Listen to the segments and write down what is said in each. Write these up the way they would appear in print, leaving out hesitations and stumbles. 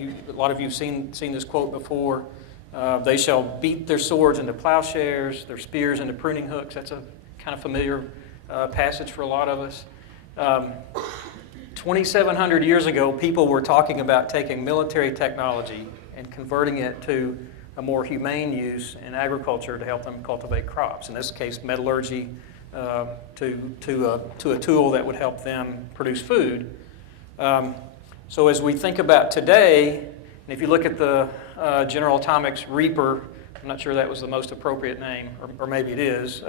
A lot of you have seen this quote before. They shall beat their swords into plowshares, their spears into pruning hooks. That's a kind of familiar passage for a lot of us. 2,700 years ago, people were talking about taking military technology and converting it to a more humane use in agriculture to help them cultivate crops. In this case, metallurgy to a tool that would help them produce food. So as we think about today, and if you look at the General Atomics Reaper, I'm not sure that was the most appropriate name, or maybe it is.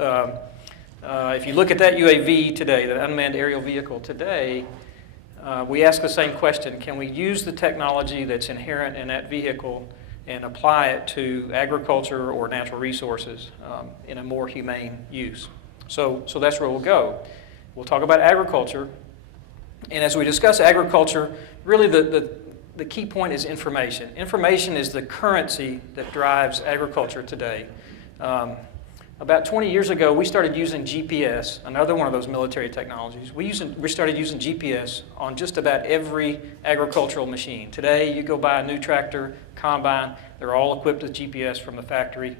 If you look at that UAV today, the unmanned aerial vehicle today, we ask the same question: can we use the technology that's inherent in that vehicle and apply it to agriculture or natural resources in a more humane use? So that's where we'll go. We'll talk about agriculture. And as we discuss agriculture, really the key point is information. Information is the currency that drives agriculture today. About 20 years ago, we started using GPS, another one of those military technologies. We started using GPS on just about every agricultural machine. Today, you go buy a new tractor, combine, they're all equipped with GPS from the factory.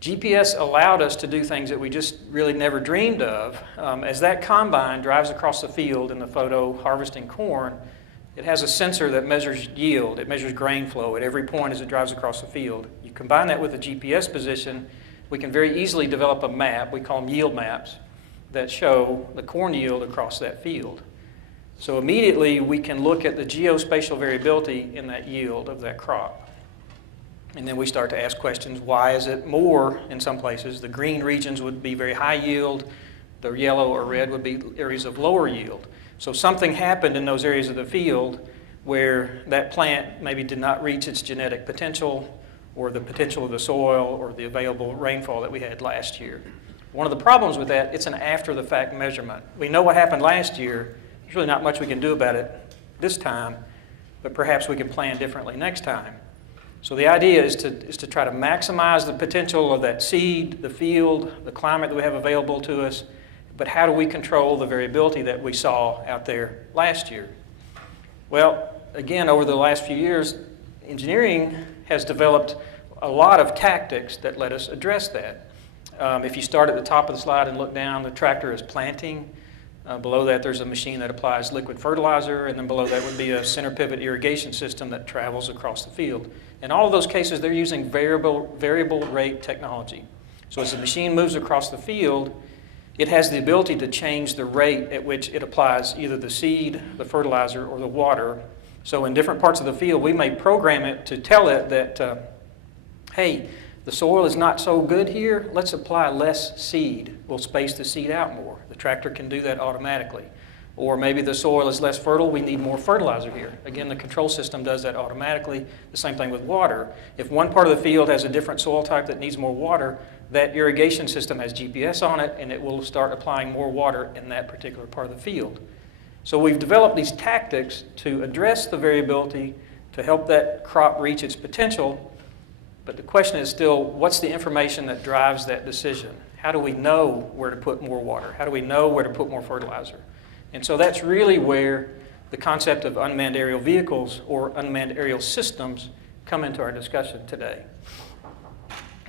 GPS allowed us to do things that we just really never dreamed of. As that combine drives across the field in the photo harvesting corn, it has a sensor that measures yield. It measures grain flow at every point as it drives across the field. You combine that with a GPS position, we can very easily develop a map, we call them yield maps, that show the corn yield across that field. So immediately we can look at the geospatial variability in that yield of that crop. And then we start to ask questions: why is it more in some places? The green regions would be very high yield, the yellow or red would be areas of lower yield. So something happened in those areas of the field where that plant maybe did not reach its genetic potential, or the potential of the soil, or the available rainfall that we had last year. One of the problems with that, it's an after-the-fact measurement. We know what happened last year. There's really not much we can do about it this time, but perhaps we can plan differently next time. So the idea is to try to maximize the potential of that seed, the field, the climate that we have available to us, but how do we control the variability that we saw out there last year? Well, again, over the last few years, engineering has developed a lot of tactics that let us address that. If you start at the top of the slide and look down, the tractor is planting. Below that, there's a machine that applies liquid fertilizer, and then below that would be a center pivot irrigation system that travels across the field. In all of those cases, they're using variable rate technology. So as the machine moves across the field, it has the ability to change the rate at which it applies either the seed, the fertilizer, or the water. So in different parts of the field, we may program it to tell it that, hey, the soil is not so good here, let's apply less seed. We'll space the seed out more. The tractor can do that automatically. Or maybe the soil is less fertile, we need more fertilizer here. Again, the control system does that automatically. The same thing with water. If one part of the field has a different soil type that needs more water, that irrigation system has GPS on it, and it will start applying more water in that particular part of the field. So we've developed these tactics to address the variability, to help that crop reach its potential. But the question is still, what's the information that drives that decision? How do we know where to put more water? How do we know where to put more fertilizer? And so that's really where the concept of unmanned aerial vehicles or unmanned aerial systems come into our discussion today.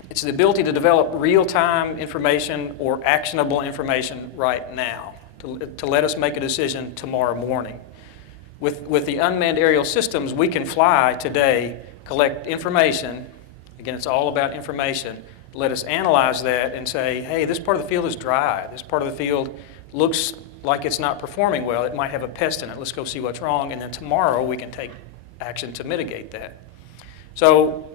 It's the ability to develop real-time information or actionable information right now, to let us make a decision tomorrow morning. With the unmanned aerial systems, we can fly today, collect information. Again, it's all about information. Let us analyze that and say, hey, this part of the field is dry. This part of the field looks like it's not performing well. It might have a pest in it. Let's go see what's wrong. And then tomorrow we can take action to mitigate that. So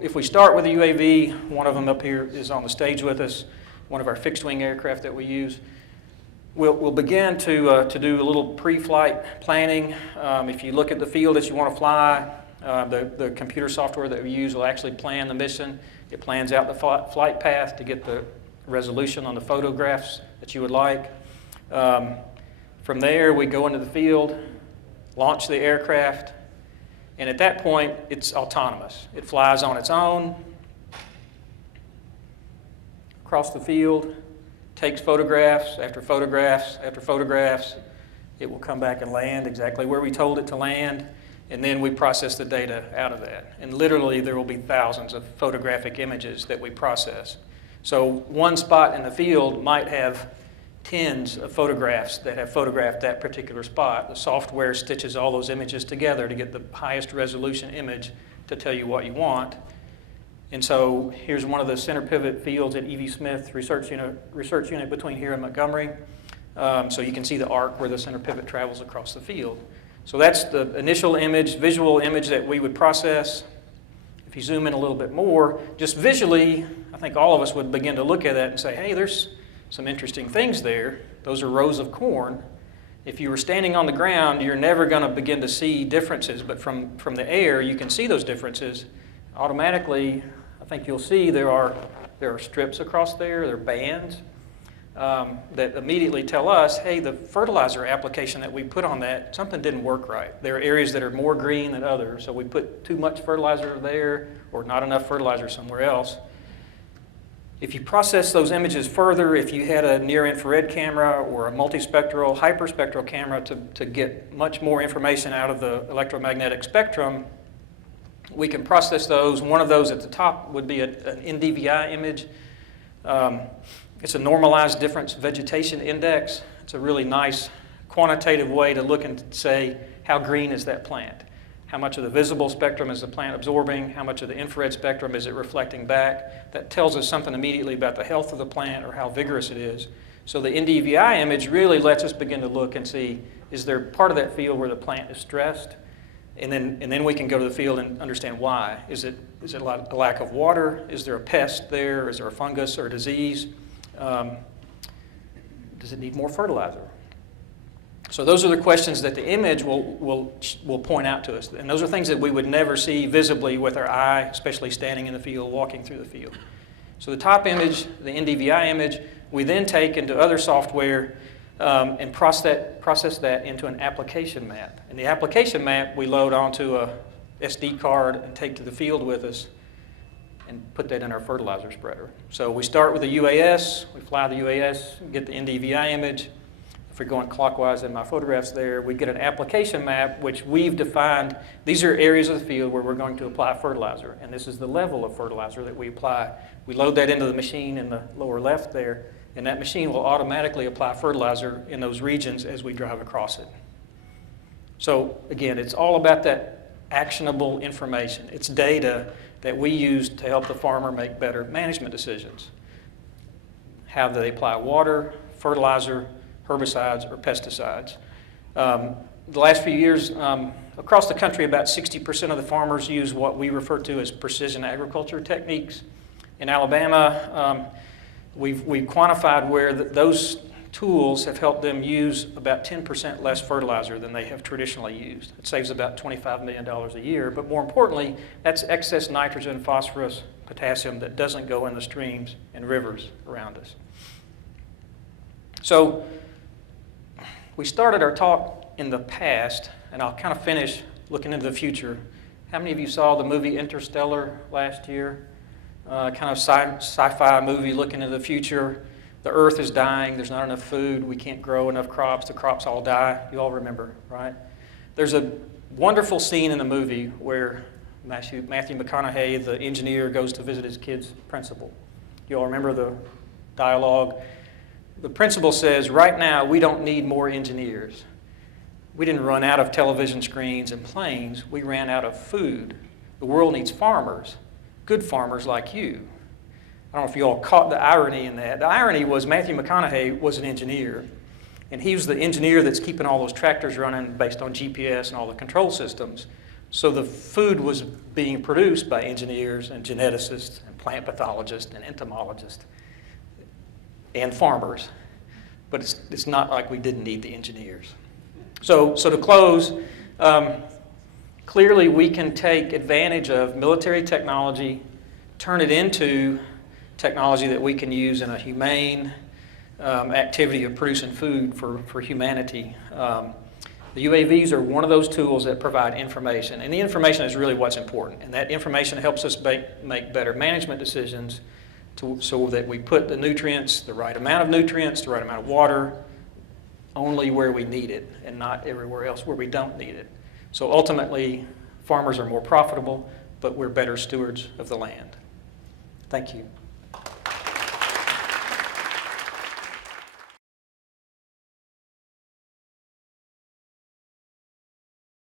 if we start with a UAV, one of them up here is on the stage with us, one of our fixed-wing aircraft that we use. We'll begin to do a little pre-flight planning. If you look at the field that you want to fly, the computer software that we use will actually plan the mission. It plans out the flight path to get the resolution on the photographs that you would like. From there, we go into the field, launch the aircraft, and at that point, it's autonomous. It flies on its own, across the field, takes photographs after photographs after photographs. It will come back and land exactly where we told it to land. And then we process the data out of that. And literally there will be thousands of photographic images that we process. So one spot in the field might have tens of photographs that have photographed that particular spot. The software stitches all those images together to get the highest resolution image to tell you what you want. And so here's one of the center pivot fields at E.V. Smith research unit between here and Montgomery. So you can see the arc where the center pivot travels across the field. So that's the initial image, visual image that we would process. If you zoom in a little bit more, just visually, I think all of us would begin to look at that and say, hey, there's some interesting things there. Those are rows of corn. If you were standing on the ground, you're never going to begin to see differences, but from the air, you can see those differences. Automatically, I think you'll see there are strips across there are bands that immediately tell us, hey, the fertilizer application that we put on that, something didn't work right. There are areas that are more green than others, so we put too much fertilizer there or not enough fertilizer somewhere else. If you process those images further, if you had a near-infrared camera or a multispectral, hyperspectral camera to get much more information out of the electromagnetic spectrum, we can process those. One of those at the top would be an NDVI image. It's a normalized difference vegetation index. It's a really nice quantitative way to look and say, how green is that plant? How much of the visible spectrum is the plant absorbing? How much of the infrared spectrum is it reflecting back? That tells us something immediately about the health of the plant or how vigorous it is. So the NDVI image really lets us begin to look and see, is there part of that field where the plant is stressed? And then we can go to the field and understand why. Is it a lack of water? Is there a pest there? Is there a fungus or a disease? Does it need more fertilizer? So those are the questions that the image will point out to us. And those are things that we would never see visibly with our eye, especially standing in the field, walking through the field. So the top image, the NDVI image, we then take into other software and process that into an application map. And the application map we load onto a SD card and take to the field with us and put that in our fertilizer spreader. So we start with a UAS, we fly the UAS, get the NDVI image. If we're going clockwise in my photographs there, we get an application map which we've defined. These are areas of the field where we're going to apply fertilizer, and this is the level of fertilizer that we apply. We load that into the machine in the lower left there, and that machine will automatically apply fertilizer in those regions as we drive across it. So again, it's all about that actionable information. It's data that we use to help the farmer make better management decisions. How do they apply water, fertilizer, herbicides, or pesticides? The last few years, across the country, about 60% of the farmers use what we refer to as precision agriculture techniques. In Alabama, we've quantified where those tools have helped them use about 10% less fertilizer than they have traditionally used. It saves about $25 million a year, but more importantly, that's excess nitrogen, phosphorus, potassium that doesn't go in the streams and rivers around us. So we started our talk in the past, and I'll kind of finish looking into the future. How many of you saw the movie Interstellar last year? Kind of sci-fi movie looking into the future. The earth is dying, there's not enough food, we can't grow enough crops, the crops all die. You all remember, right? There's a wonderful scene in the movie where Matthew McConaughey, the engineer, goes to visit his kid's principal. You all remember the dialogue? The principal says, right now we don't need more engineers. We didn't run out of television screens and planes, we ran out of food. The world needs farmers, good farmers like you. I don't know if you all caught the irony in that. The irony was Matthew McConaughey was an engineer, and he was the engineer that's keeping all those tractors running based on GPS and all the control systems. So the food was being produced by engineers and geneticists and plant pathologists and entomologists and farmers. But it's not like we didn't need the engineers. So to close, clearly we can take advantage of military technology, turn it into technology that we can use in a humane activity of producing food for humanity. The UAVs are one of those tools that provide information, and the information is really what's important, and that information helps us make better management decisions so that we put the nutrients, the right amount of nutrients, the right amount of water, only where we need it and not everywhere else where we don't need it. So ultimately, farmers are more profitable, but we're better stewards of the land. Thank you.